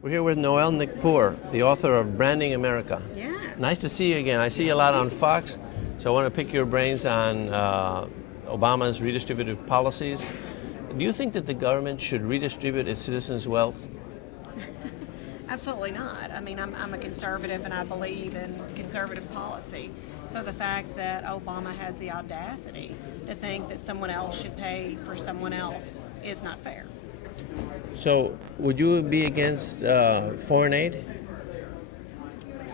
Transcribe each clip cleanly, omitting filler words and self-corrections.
We're here with Noelle Nikpour, the author of Branding America. Yeah. Nice to see you again. I see you a lot on Fox, so I want to pick your brains on Obama's redistributive policies. Do you think that the government should redistribute its citizens' wealth? Absolutely not. I mean, I'm a conservative and I believe in conservative policy. So the fact that Obama has the audacity to think that someone else should pay for someone else is not fair. So would you be against foreign aid?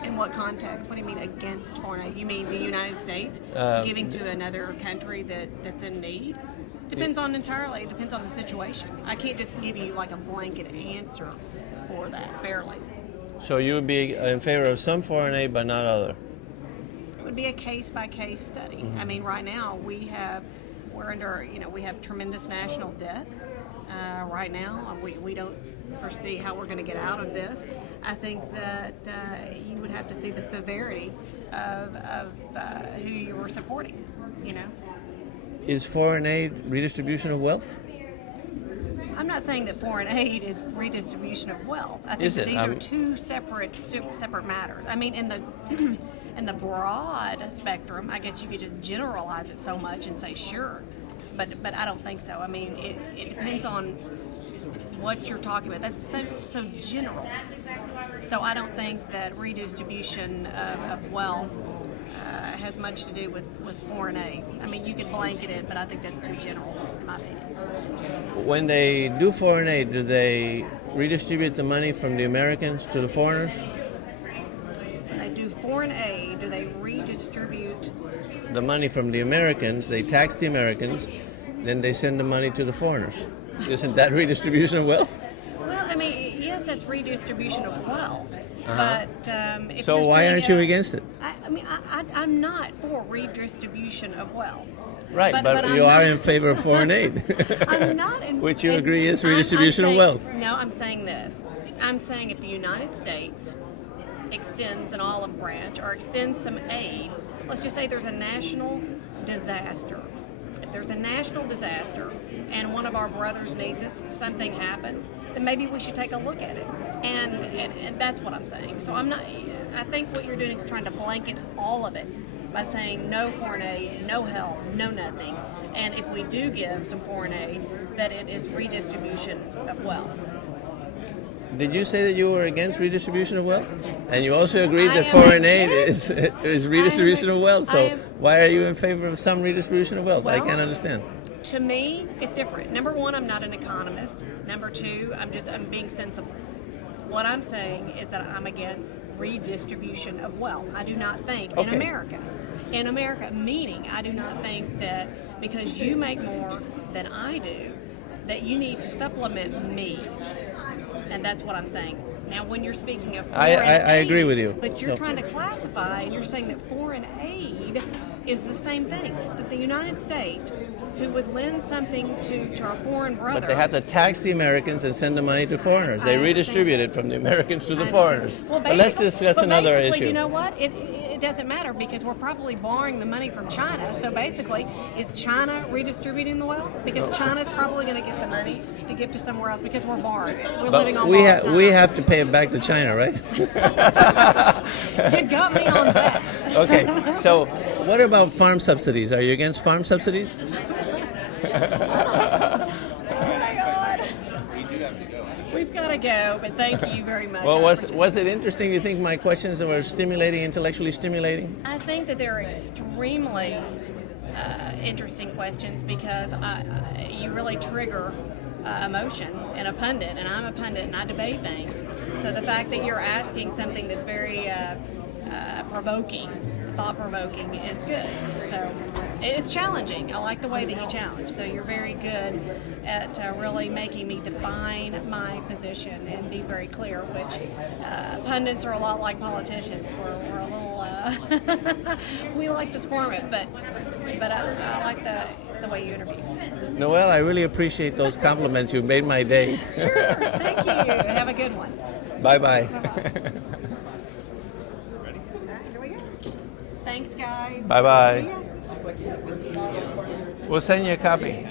In what context? What do you mean against foreign aid? You mean the United States giving to another country that's in need? Depends on the situation. I can't just give you like a blanket answer for that fairly. So you would be in favor of some foreign aid but not other? It would be a case-by-case study. Mm-hmm. I mean, right now we have tremendous national debt. Right now, we don't foresee how we're going to get out of this. I think that you would have to see the severity of who you were supporting, you know. Is foreign aid redistribution of wealth? I'm not saying that foreign aid is redistribution of wealth. I think Is that it? these are two separate matters. I mean, in the in the broad spectrum, I guess you could just generalize it so much and say sure. But I don't think so. I mean, it depends on what you're talking about. That's so general. So I don't think that redistribution of wealth has much to do with foreign aid. I mean, you could blanket it, but I think that's too general, in my opinion. When they do foreign aid, do they redistribute the money from the Americans to the foreigners? When they do foreign aid, do they redistribute the money from the Americans, they tax the Americans, then they send the money to the foreigners? Isn't that redistribution of wealth? Well, I mean, yes, that's redistribution of wealth. But if so you're why saying aren't you against it? I'm not for redistribution of wealth. Right, but you are in favor of foreign aid. I'm not in, which you agree is redistribution of wealth. No, I'm saying this. I'm saying if the United States extends an olive branch or extends some aid, let's just say there's a national disaster. If there's a national disaster and one of our brothers needs us, something happens, then maybe we should take a look at it. And that's what I'm saying. So I think what you're doing is trying to blanket all of it by saying no foreign aid, no help, no nothing. And if we do give some foreign aid, that it is redistribution of wealth. Did you say that you were against redistribution of wealth? And you also agreed that foreign aid is redistribution of wealth. So why are you in favor of some redistribution of wealth? Well, I can't understand. To me, it's different. Number one, I'm not an economist. Number two, I'm being sensible. What I'm saying is that I'm against redistribution of wealth. I do not think in America, meaning I do not think that because you make more than I do, that you need to supplement me. And that's what I'm saying. Now, when you're speaking of foreign aid, I agree with you. But you're trying to classify, and you're saying that foreign aid is the same thing. That the United States, who would lend something to our foreign brother... But they have to tax the Americans and send the money to foreigners. They redistribute it from the Americans to the foreigners. Well, but let's discuss another issue. You know what? It doesn't matter because we're probably borrowing the money from China. So basically, is China redistributing the wealth? Because China's probably going to get the money to give to somewhere else because we're borrowing it. We're living on borrowed time. We have to pay it back to China, right? You got me on that. Okay, so what about farm subsidies? Are you against farm subsidies? We've got to go, but thank you very much. Well, was it interesting? You think my questions were intellectually stimulating? I think that they're extremely interesting questions because you really trigger emotion in a pundit, and I'm a pundit and I debate things. So the fact that you're asking something that's very provoking, thought-provoking, is good. So it's challenging. I like the way that you challenge. So you're very good at really making me define my position and be very clear, which pundits are a lot like politicians. We're a little, we like to squirm it, but I like the way you interview. Noelle, I really appreciate those compliments. You made my day. Sure. Thank you. Have a good one. Bye-bye. Thanks, guys. Bye-bye. We'll send you a copy.